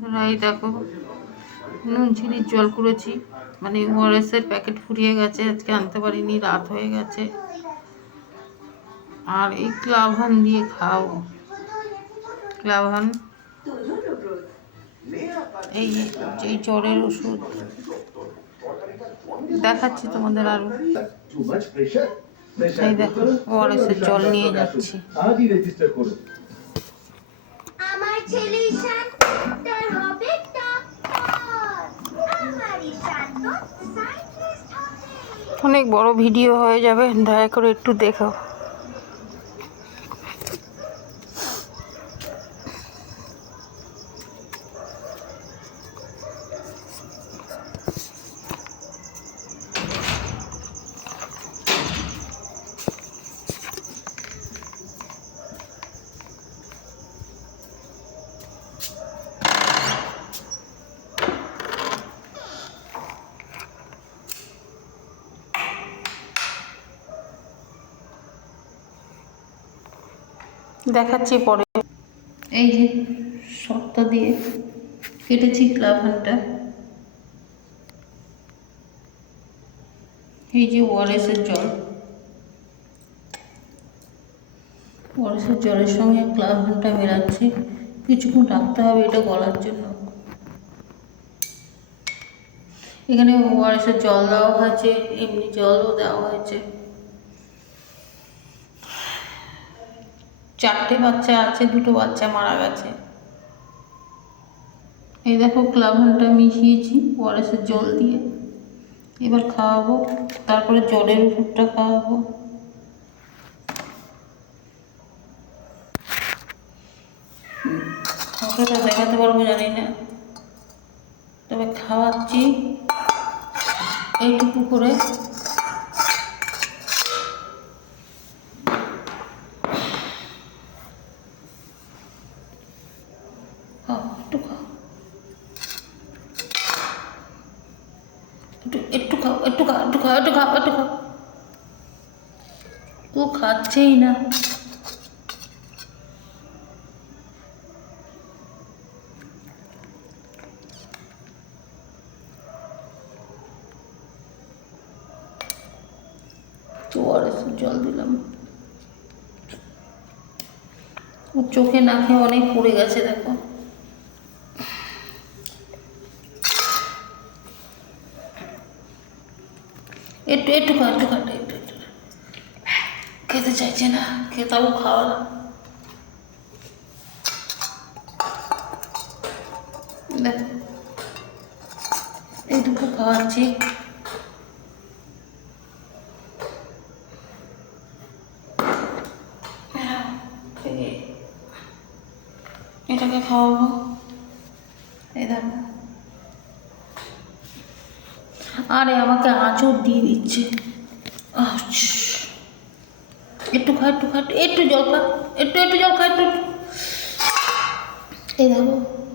এই দেখো নুন চিনির জল করেছি, মানে ওআরএসের প্যাকেট ফুরিয়ে গেছে, আজকে আনতে পারিনি, রাত হয়ে গেছে। আর এই ক্লাভান দিয়ে খাও, ক্লাভান এই এই জ্বরের ওষুধ দেখাচ্ছি তোমাদের আরো। এই দেখো ওআরএসের জল নিয়ে যাচ্ছি। আমার ছেলে শান্তর হবে অনেক বড় ভিডিও হয়ে যাবে, দয়া করে একটু দেখো। দেখাচ্ছি পরে। এই যে সপ্তাহ দিয়ে কেটেছি ক্লাভানটা, এই যে ওআরএসের জল, ওআরএসের জলের সঙ্গে ক্লাভানটা মেলাচ্ছি, কিছুক্ষণ রাখতে হবে এটা গলার জন্য। এখানে ওআরএসের জল দেওয়া হয়েছে, এমনি জলও দেওয়া হয়েছে। 4টে বাচ্চা আছে, 2টো বাচ্চা মারা গেছে। এই দেখো ক্লাভানটা মিশিয়েছি ওআরএসের জল দিয়ে, এবার খাওয়াবো, তারপরে জ্বরের ওষুধটা খাওয়াবো। ফটোটা দেখাতে পারবো জানি না, তবে খাওয়াচ্ছি এইটুকু করে। একটু খাও, একটু খাও, একটু খাও, একটু খাও, একটু খাও, একটু খাও। ও খাচ্ছেই না। ওআরএসের জল দিলাম, ওর চোখে নাকে অনেক পড়ে গেছে দেখো। একটু একটু খা, একটু খাটে, একটু একটু খেতে চাইছে না, খেতাও খাওয়ালাম। দেখো এইটুকু খাওয়াচ্ছি। এটাকে খাওয়াবো, এই দেখো। আরে আমাকে আঁচড় দিয়ে দিচ্ছে। একটু খা, একটু খা, একটু জল খা, একটু একটু জল খা, একটু। এই দেখো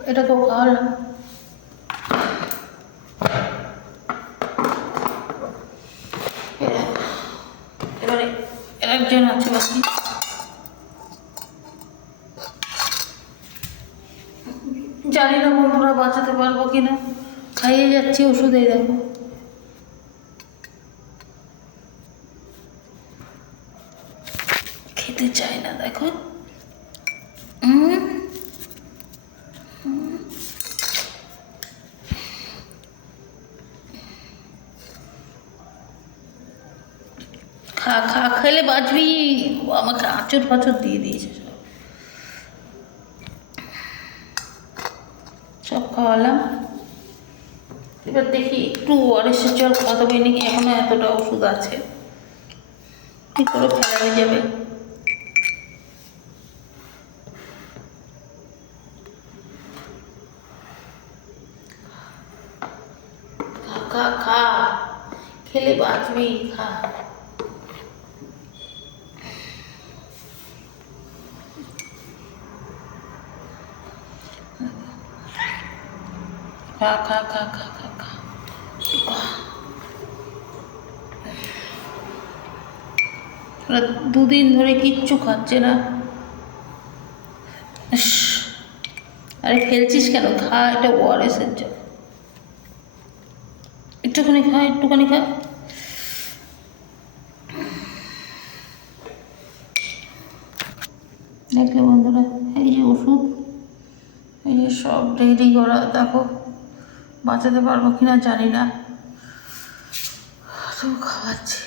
এটাকেও খাওয়ালাম। এবারে একজন আছে বাকি, জানি না বন্ধুরা বাঁচাতে পারবো কিনা, খাইয়ে যাচ্ছি ওষুধ। এই দেখো খেতে চায় না, দেখো। খা খা, খেলে বাঁচবি। আমাকে আঁচড় ফাঁচড় দিয়ে দিয়েছে, সব খাওয়ালাম। এবার দেখি একটু ওআরএসের জল খাওয়াতে পারি নাকি, এখনো এতটা ওষুধ আছে, কি করে ফেলা হয়ে যাবে। খা খা খা, খেলে বাঁচবি, খা। খা খা খা খা খা খা। দুদিন ধরে কিচ্ছু খাচ্ছে না। আরে ফেলছিস কেন? খা, এটা ওআরএসের জল। একটুখানি খা, একটুখানি খা। দেখলে বন্ধুরা, এই যে ওষুধ, এই যে সব রেডি করা, দেখো বাঁচাতে পারবো কিনা জানি না, তো খাওয়াচ্ছি।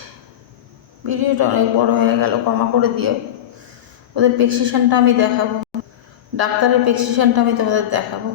ভিডিওটা অনেক বড় হয়ে গেল, ক্ষমা করে দিও। ওদের প্রেসক্রিপশনটা আমি দেখাবো, ডাক্তারের প্রেসক্রিপশনটা আমি তোমাদের দেখাবো।